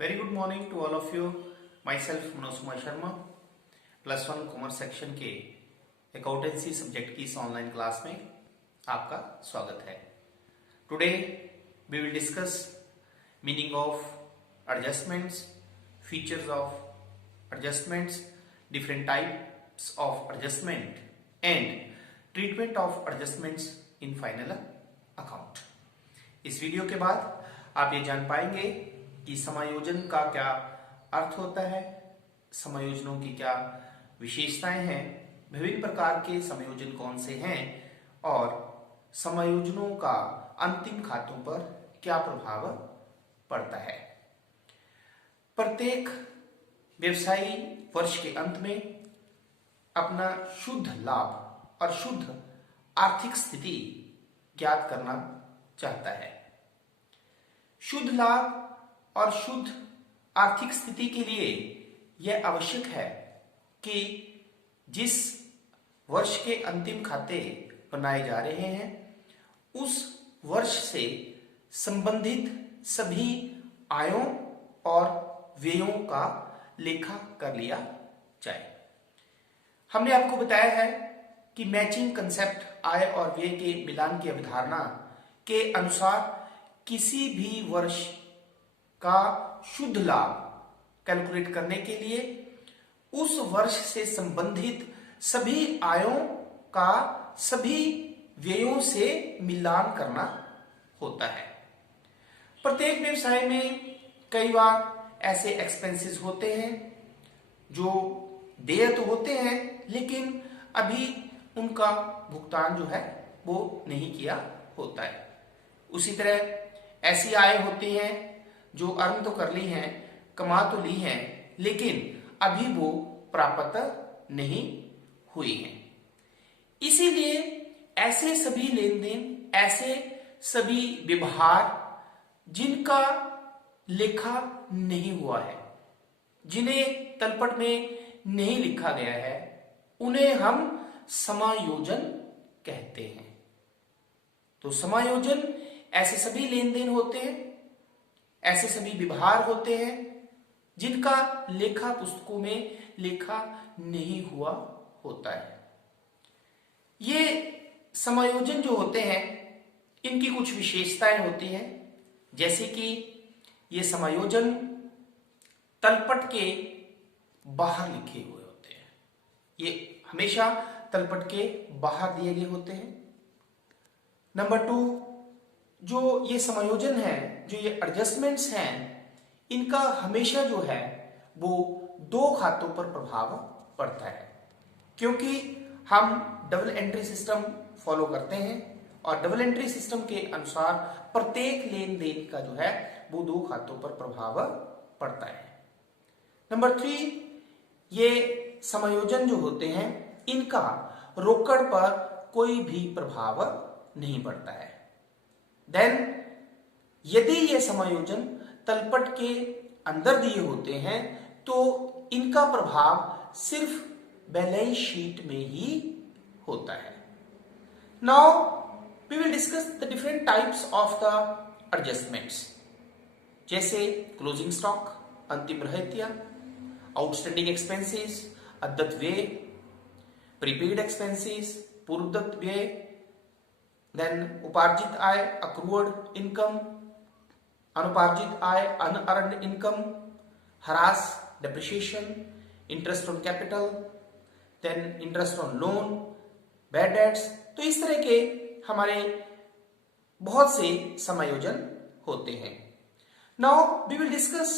Very good morning to all of you. Myself Manoj Kumar Sharma, +1 commerce section के accountancy subject की इस online class में आपका स्वागत है. Today we will discuss meaning of adjustments, features of adjustments, different types of adjustment and treatment of adjustments in final account. इस video के बाद आप ये जान पाएंगे कि समायोजन का क्या अर्थ होता है, समायोजनों की क्या विशेषताएं हैं, विभिन्न प्रकार के समायोजन कौन से हैं और समायोजनों का अंतिम खातों पर क्या प्रभाव पड़ता है. प्रत्येक व्यवसायी वर्ष के अंत में अपना शुद्ध लाभ और शुद्ध आर्थिक स्थिति ज्ञात करना चाहता है. शुद्ध लाभ और शुद्ध आर्थिक स्थिति के लिए यह आवश्यक है कि जिस वर्ष के अंतिम खाते बनाए जा रहे हैं उस वर्ष से संबंधित सभी आयों और व्ययों का लेखा कर लिया जाए. हमने आपको बताया है कि मैचिंग कंसेप्ट आय और व्यय के मिलान की अवधारणा के अनुसार किसी भी वर्ष का शुद्ध लाभ कैलकुलेट करने के लिए उस वर्ष से संबंधित सभी आयों का सभी व्ययों से मिलान करना होता है. प्रत्येक व्यवसाय में कई बार ऐसे एक्सपेंसेस होते हैं जो देय तो होते हैं लेकिन अभी उनका भुगतान जो है वो नहीं किया होता है. उसी तरह ऐसी आय होती हैं जो अर्न तो कर ली हैं, कमा तो ली हैं, लेकिन अभी वो प्राप्त नहीं हुई हैं. इसीलिए ऐसे सभी लेन देन, ऐसे सभी व्यवहार जिनका लेखा नहीं हुआ है, जिन्हें तलपट में नहीं लिखा गया है, उन्हें हम समायोजन कहते हैं. तो समायोजन ऐसे सभी लेन देन होते हैं, ऐसे सभी व्यवहार होते हैं जिनका लेखा पुस्तकों में लेखा नहीं हुआ होता है. ये समायोजन जो होते हैं इनकी कुछ विशेषताएं होती हैं, जैसे कि ये समायोजन तलपट के बाहर लिखे हुए होते हैं. ये हमेशा तलपट के बाहर दिए गए होते हैं. नंबर 2, जो ये समायोजन है, जो ये एडजस्टमेंट्स हैं, इनका हमेशा जो है वो दो खातों पर प्रभाव पड़ता है, क्योंकि हम डबल एंट्री सिस्टम फॉलो करते हैं और डबल एंट्री सिस्टम के अनुसार प्रत्येक लेन देन का जो है वो दो खातों पर प्रभाव पड़ता है. नंबर 3, ये समायोजन जो होते हैं इनका रोकड़ पर कोई भी प्रभाव नहीं पड़ता है. देन यदि ये समायोजन तलपट के अंदर दिए होते हैं तो इनका प्रभाव सिर्फ बैलेंस शीट में ही होता है. Now we will discuss the different types of the adjustments, जैसे क्लोजिंग स्टॉक, अंतिम रहतिया, आउटस्टैंडिंग एक्सपेंसेस, अद्यत व्यय, प्रीपेड एक्सपेंसेस, पूर्वदत्त व्यय, देन उपार्जित आय, अक्रूड इनकम, अनुपार्जित आय, अनअर्न्ड इनकम, ह्रास, depreciation, interest on capital, then interest on loan, bad debts. तो इस तरह के हमारे बहुत से समायोजन होते हैं. Now we will discuss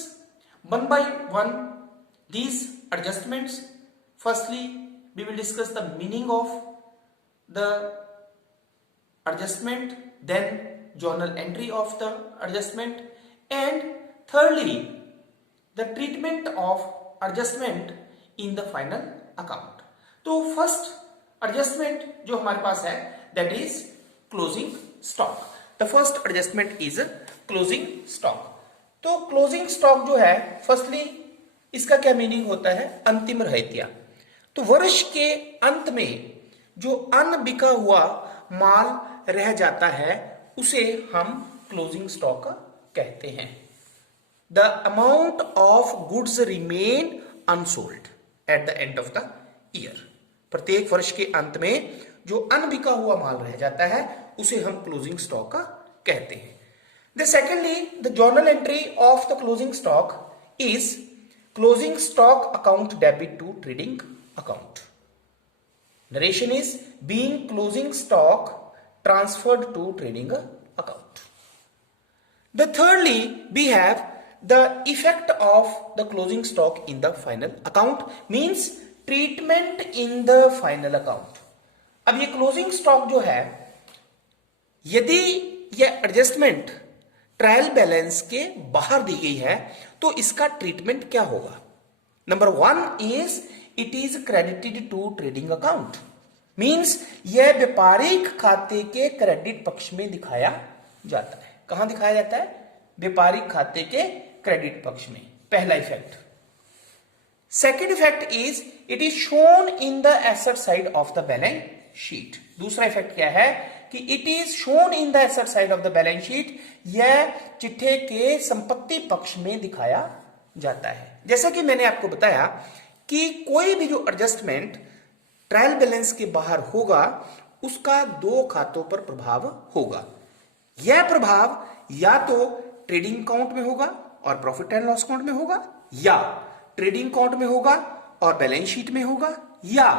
one by one these adjustments. Firstly, we will discuss the meaning of the adjustment, then journal entry of the adjustment, and thirdly, the treatment of adjustment in the final account. तो first adjustment जो हमारे पास है that is closing stock. The first adjustment is closing stock. तो closing stock जो है firstly इसका क्या meaning होता है? अंतिम रहतिया. तो वर्ष के अंत में जो अनबिका हुआ माल रह जाता है उसे हम क्लोजिंग स्टॉक कहते हैं. The amount of goods remain unsold at the end of the year. प्रत्येक वर्ष के अंत में जो अनबिका हुआ माल रह जाता है उसे हम क्लोजिंग स्टॉक का कहते हैं। The secondly, the journal entry of the closing stock is closing stock account debit to trading account. Narration is being closing stock transferred to trading account. The thirdly, we have the effect of the closing stock in the final account, means treatment in the final account. अब ये closing stock जो है, यदि यह adjustment trial balance के बाहर दी गई है तो इसका ट्रीटमेंट क्या होगा? Number 1 is it is credited to trading account, means यह व्यापारिक खाते के क्रेडिट पक्ष में दिखाया जाता है। कहां दिखाया जाता है? व्यापारिक खाते के क्रेडिट पक्ष में। पहला effect. Second effect is it is shown in the asset side of the balance sheet. दूसरा इफेक्ट क्या है कि it is shown in the asset side of the balance sheet, यह चिट्ठे के संपत्ति पक्ष में दिखाया जाता है। जैसा कि मैंने आपको बताया कि कोई भी जो एडजस्टमेंट ट्रायल बैलेंस के बाहर होगा उसका दो खातों पर प्रभाव होगा। यह प्रभाव या तो ट्रेडिंग अकाउंट में होगा और प्रॉफिट एंड लॉस अकाउंट में होगा, या ट्रेडिंग अकाउंट में होगा और बैलेंस शीट में होगा, या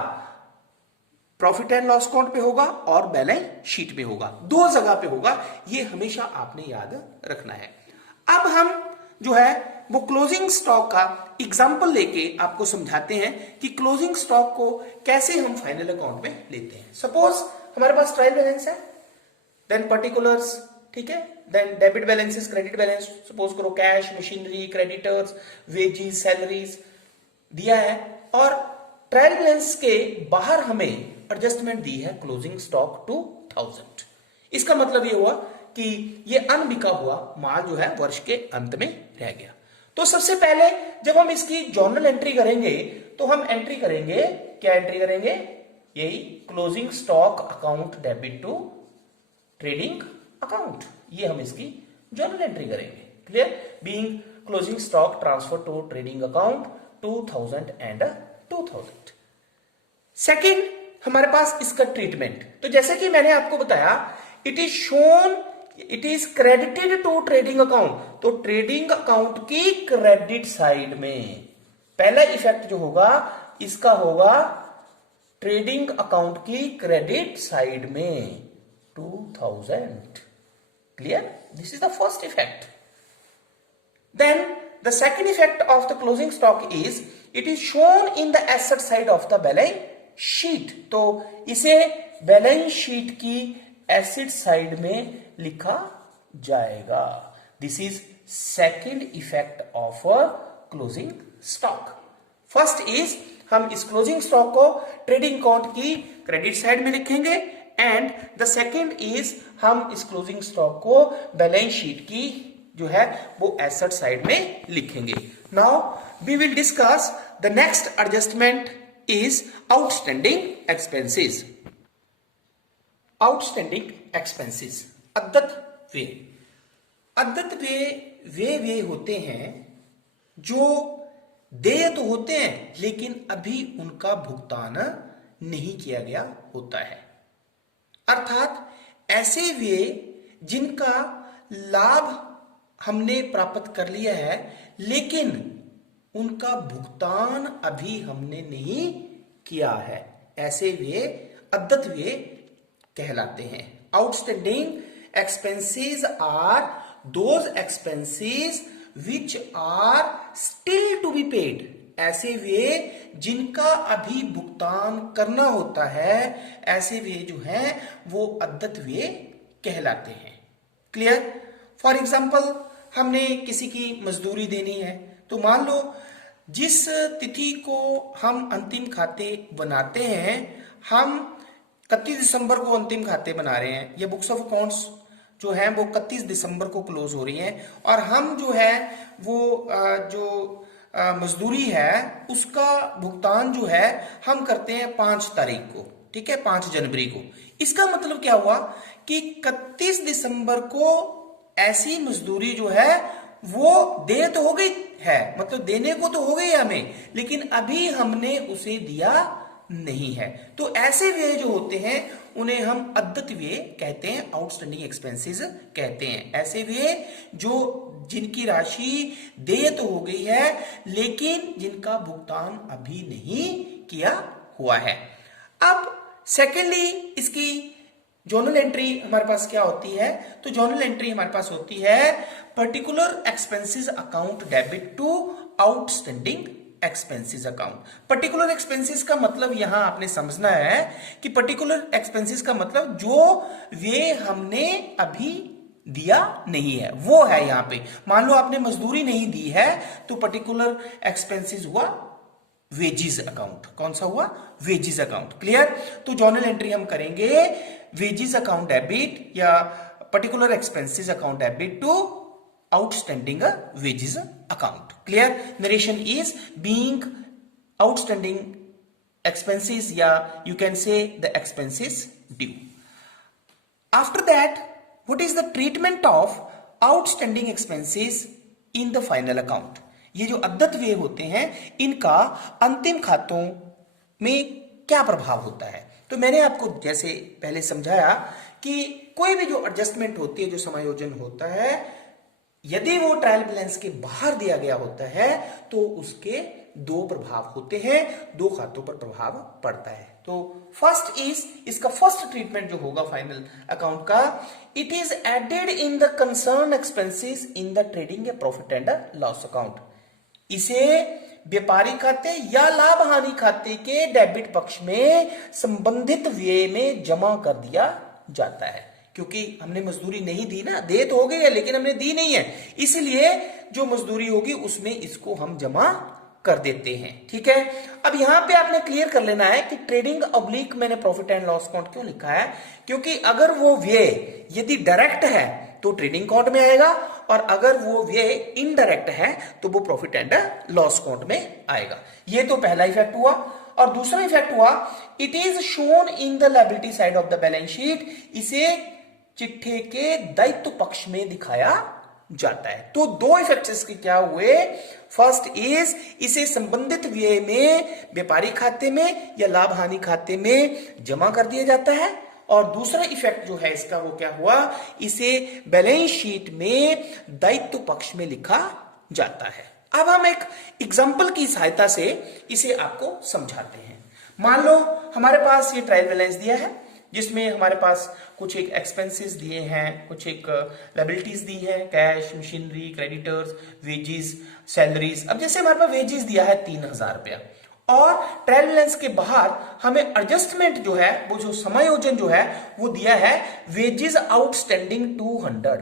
प्रॉफिट एंड लॉस अकाउंट पे होगा और बैलेंस शीट में होगा। दो जगह पे होगा, ये हमेशा आपने याद रखना है। अब हम जो है वो क्लोजिंग स्टॉक का एग्जाम्पल लेके आपको समझाते हैं कि क्लोजिंग स्टॉक को कैसे हम फाइनल अकाउंट में लेते हैं। सपोज हमारे पास ट्रायल बैलेंस है, देन पर्टिकुलर्स, ठीक है, then debit balances, credit balance, suppose करो cash, machinery, creditors, wages, salaries दिया है, और ट्रायल बैलेंस के बाहर हमें एडजस्टमेंट दी है क्लोजिंग स्टॉक 2000। इसका मतलब ये हुआ कि ये अनबिका हुआ माल जो है वर्ष के अंत में रह गया। तो सबसे पहले जब हम इसकी जर्नल एंट्री करेंगे तो हम एंट्री करेंगे, क्या एंट्री करेंगे? यही closing stock account debit to trading account, ये हम इसकी जर्नल एंट्री करेंगे। Clear? Being closing stock transfer to trading account 2000 and 2000। Second, हमारे पास इसका ट्रीटमेंट, तो जैसे कि मैंने आपको बताया it is shown, it is credited to trading account, तो ट्रेडिंग अकाउंट की क्रेडिट साइड में पहला इफेक्ट जो होगा इसका होगा ट्रेडिंग अकाउंट की क्रेडिट साइड में 2000। Clear? This is the first effect. Then the second effect of the closing stock is it is shown in the asset side of the balance sheet, तो इसे balance sheet की asset side में लिखा जाएगा। This is second effect of a closing stock. First is हम इस closing stock को trading account की क्रेडिट साइड में लिखेंगे, एंड द सेकेंड इज हम इस क्लोजिंग स्टॉक को बैलेंस शीट की जो है वो एसेट साइड में लिखेंगे। Now we will discuss the next adjustment is outstanding expenses. Outstanding expenses, अद्यत व्यय। अद्यत व्यय वे होते हैं जो देय तो होते हैं लेकिन अभी उनका भुगतान नहीं किया गया होता है, अर्थात ऐसे व्यय जिनका लाभ हमने प्राप्त कर लिया है लेकिन उनका भुगतान अभी हमने नहीं किया है, ऐसे व्यय अद्यत व्यय कहलाते हैं। Outstanding expenses are those expenses which are still to be paid, ऐसे वे जिनका अभी भुगतान करना होता है, ऐसे वे जो हैं वो अद्यत वे कहलाते हैं। क्लियर? फॉर एग्जाम्पल हमने किसी की मजदूरी देनी है, तो मान लो जिस तिथि को हम अंतिम खाते बनाते हैं, हम 31 दिसंबर को अंतिम खाते बना रहे हैं, ये बुक्स ऑफ अकाउंट्स जो है वो 31 दिसंबर को क्लोज हो रही है, और हम जो है वो जो मजदूरी है उसका भुगतान जो है हम करते हैं 5 तारीख को, ठीक है, 5 जनवरी को। इसका मतलब क्या हुआ कि 31 दिसंबर को ऐसी मजदूरी जो है वो दे तो हो गई है, मतलब देने को तो हो गई हमें, लेकिन अभी हमने उसे दिया नहीं है। तो ऐसे व्यय जो होते हैं उन्हें हम अद्यत व्यय कहते हैं, आउटस्टैंडिंग एक्सपेंसेस कहते हैं। ऐसे व्यय जो जिनकी राशि देय तो हो गई है लेकिन जिनका भुगतान अभी नहीं किया हुआ है। अब सेकेंडली इसकी जर्नल एंट्री हमारे पास क्या होती है? तो जर्नल एंट्री हमारे पास होती है particular expenses account debit to outstanding expenses account. Particular expenses का मतलब यहां आपने समझना है कि पर्टिकुलर एक्सपेंसेस का मतलब जो वे हमने अभी दिया नहीं है वो है। यहां पे मान लो आपने मजदूरी नहीं दी है तो पर्टिकुलर एक्सपेंसेस हुआ वेजिज अकाउंट। कौन सा हुआ? Wages account. क्लियर? तो जर्नल एंट्री हम करेंगे वेजिज अकाउंट डेबिट या particular expenses account debit to outstanding wages account. Clear? Narration is being outstanding expenses, yeah, you can say the expenses due. After that, what is the treatment of outstanding expenses in the final account? ये जो अद्यत व्यय होते हैं इनका अंतिम खातों में क्या प्रभाव होता है? तो मैंने आपको जैसे पहले समझाया कि कोई भी जो एडजस्टमेंट होती है, जो समायोजन होता है, यदि वो ट्रायल बैलेंस के बाहर दिया गया होता है तो उसके दो प्रभाव होते हैं, दो खातों पर प्रभाव पड़ता है। तो फर्स्ट इज, इसका फर्स्ट ट्रीटमेंट जो होगा फाइनल अकाउंट का, it is added in the concern expenses in the trading या प्रॉफिट एंड लॉस अकाउंट। इसे व्यापारी खाते या लाभ हानि खाते के डेबिट पक्ष में संबंधित व्यय में जमा कर दिया जाता है। क्योंकि हमने मजदूरी नहीं दी ना, दे तो हो गई है लेकिन हमने दी नहीं है, इसलिए जो मजदूरी होगी उसमें इसको हम जमा कर देते हैं। ठीक है? अब यहां पे आपने क्लियर कर लेना है कि ट्रेडिंग ऑब्लिक मैंने प्रॉफिट एंड लॉस अकाउंट क्यों लिखा है, क्योंकि अगर वो व्यय यदि डायरेक्ट है तो ट्रेडिंग अकाउंट में आएगा और अगर वो व्यय इनडायरेक्ट है तो वो प्रॉफिट एंड लॉस अकाउंट में आएगा। ये तो पहला इफेक्ट हुआ। और दूसरा इफेक्ट हुआ, it is shown in the liability side of the balance sheet. इसे चिट्ठे के दायित्व पक्ष में दिखाया जाता है। तो दो इफेक्ट्स इसके क्या हुए? फर्स्ट इज, इसे संबंधित व्यय में व्यापारी खाते में या लाभ हानि खाते में जमा कर दिया जाता है, और दूसरा इफेक्ट जो है इसका वो क्या हुआ, इसे बैलेंस शीट में दायित्व पक्ष में लिखा जाता है। अब हम एक एग्जाम्पल की सहायता से इसे आपको समझाते हैं। मान लो हमारे पास ये ट्रायल बैलेंस दिया है जिसमें हमारे पास कुछ एक एक्सपेंसेस दिए हैं, कुछ एक लायबिलिटीज दी है, cash, machinery, creditors, wages, salaries. अब जैसे हमारे पास वेजेस दिया है 3000 रुपया और ट्रायल बैलेंस के बाहर हमें एडजस्टमेंट जो है, वो जो समायोजन जो है वो दिया है वेजेस आउटस्टैंडिंग 200।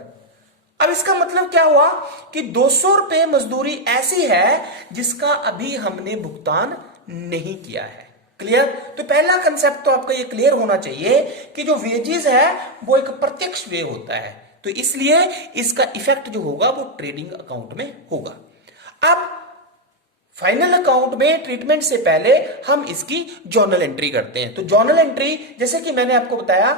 अब इसका मतलब क्या हुआ कि 200 रुपए मजदूरी ऐसी है जिसका अभी हमने भुगतान नहीं किया है। क्लियर? तो पहला कंसेप्ट तो आपका ये क्लियर होना चाहिए कि जो वेजेस है वो एक प्रत्यक्ष व्यय होता है, तो इसलिए इसका इफेक्ट जो होगा वो ट्रेडिंग अकाउंट में होगा। अब फाइनल अकाउंट में ट्रीटमेंट से पहले हम इसकी जर्नल एंट्री करते हैं। तो जर्नल एंट्री, जैसे कि मैंने आपको बताया,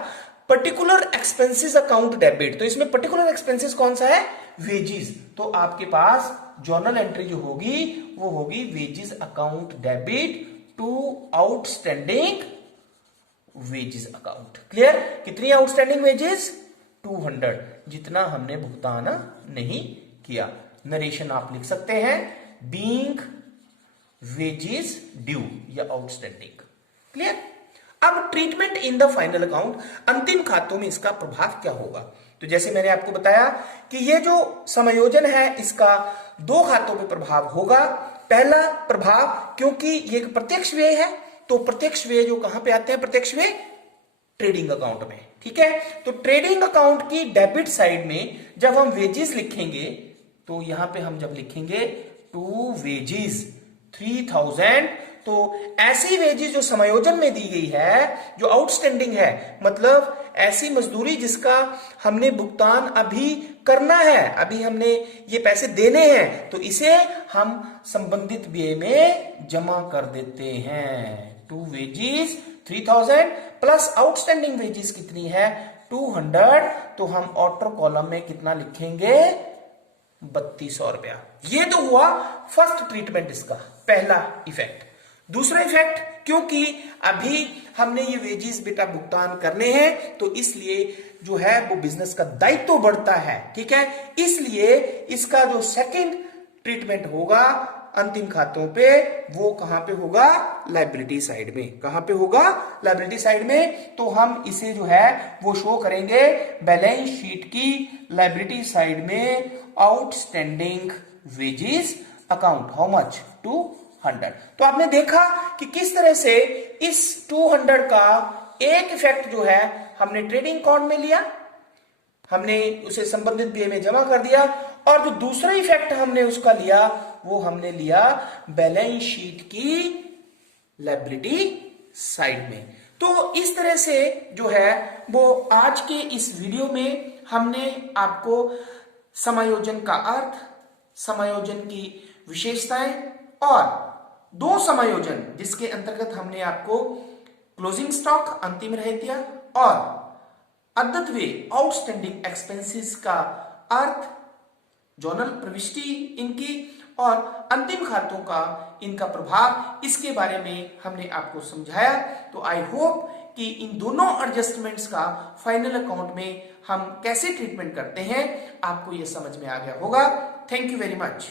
पर्टिकुलर एक्सपेंसेस अकाउंट डेबिट, तो इसमें पर्टिकुलर एक्सपेंसेस कौन सा है? वेजेस। तो आपके पास जर्नल एंट्री जो होगी वो होगी wages account debit to outstanding wages account. Clear? कितनी आउटस्टैंडिंग वेजेस? 200, जितना हमने भुगतान नहीं किया। नरेशन आप लिख सकते हैं बीइंग वेजेस ड्यू या आउटस्टैंडिंग। क्लियर? अब treatment in the final account, अंतिम खातों में इसका प्रभाव क्या होगा? तो जैसे मैंने आपको बताया कि ये जो समायोजन है इसका दो खातों में प्रभाव होगा। पहला प्रभाव, क्योंकि ये एक प्रत्यक्ष व्यय है तो प्रत्यक्ष व्यय जो कहां पे आते हैं? प्रत्यक्ष व्यय ट्रेडिंग अकाउंट में। ठीक है? तो ट्रेडिंग अकाउंट की डेबिट साइड में जब हम वेजेस लिखेंगे तो यहां पे हम जब लिखेंगे टू वेजेस 3000, तो ऐसी वेजेस जो समायोजन में दी गई है, जो आउटस्टैंडिंग है, मतलब ऐसी मजदूरी जिसका हमने भुगतान अभी करना है, अभी हमने ये पैसे देने हैं, तो इसे हम संबंधित व्यय में जमा कर देते हैं। To wages 3000 plus outstanding wages कितनी है? 200। तो हम आउटर कॉलम में कितना लिखेंगे? ₹3200। ये तो हुआ फर्स्ट ट्रीटमेंट, इसका पहला इफेक्ट। दूसरा इफेक्ट, क्योंकि अभी हमने ये वेजेस बेटा भुगतान करने हैं तो इसलिए जो है वो बिजनेस का दायित्व तो बढ़ता है, ठीक है। इसलिए इसका जो सेकंड ट्रीटमेंट होगा अंतिम खातों पे, वो कहां पे होगा? लायबिलिटी साइड में। कहां पे होगा? लायबिलिटी साइड में। तो हम इसे जो है वो शो करेंगे बैलेंस शीट की लायबिलिटी साइड में, outstanding wages account, how much? 200। तो आपने देखा कि किस तरह से इस 200 का एक इफेक्ट जो है हमने ट्रेडिंग अकाउंट में लिया, हमने उसे संबंधित बीए में जमा कर दिया, और जो दूसरा इफेक्ट हमने उसका लिया वो हमने लिया बैलेंस शीट की लायबिलिटी साइड में। तो इस तरह से जो है वो आज के इस वीडियो में हमने आपको समायोजन का अर्थ, समायोजन की विशेषताएं और दो समायोजन जिसके अंतर्गत हमने आपको क्लोजिंग स्टॉक अंतिम रहतिया और अद्यतवे आउटस्टैंडिंग एक्सपेंसेस का अर्थ, जोनल प्रविष्टि इनकी और अंतिम खातों का इनका प्रभाव, इसके बारे में हमने आपको समझाया। तो आई होप कि इन दोनों एडजस्टमेंट्स का फाइनल अकाउंट में हम कैसे ट्रीटमेंट करते हैं आपको यह समझ में आ गया होगा। Thank you very much.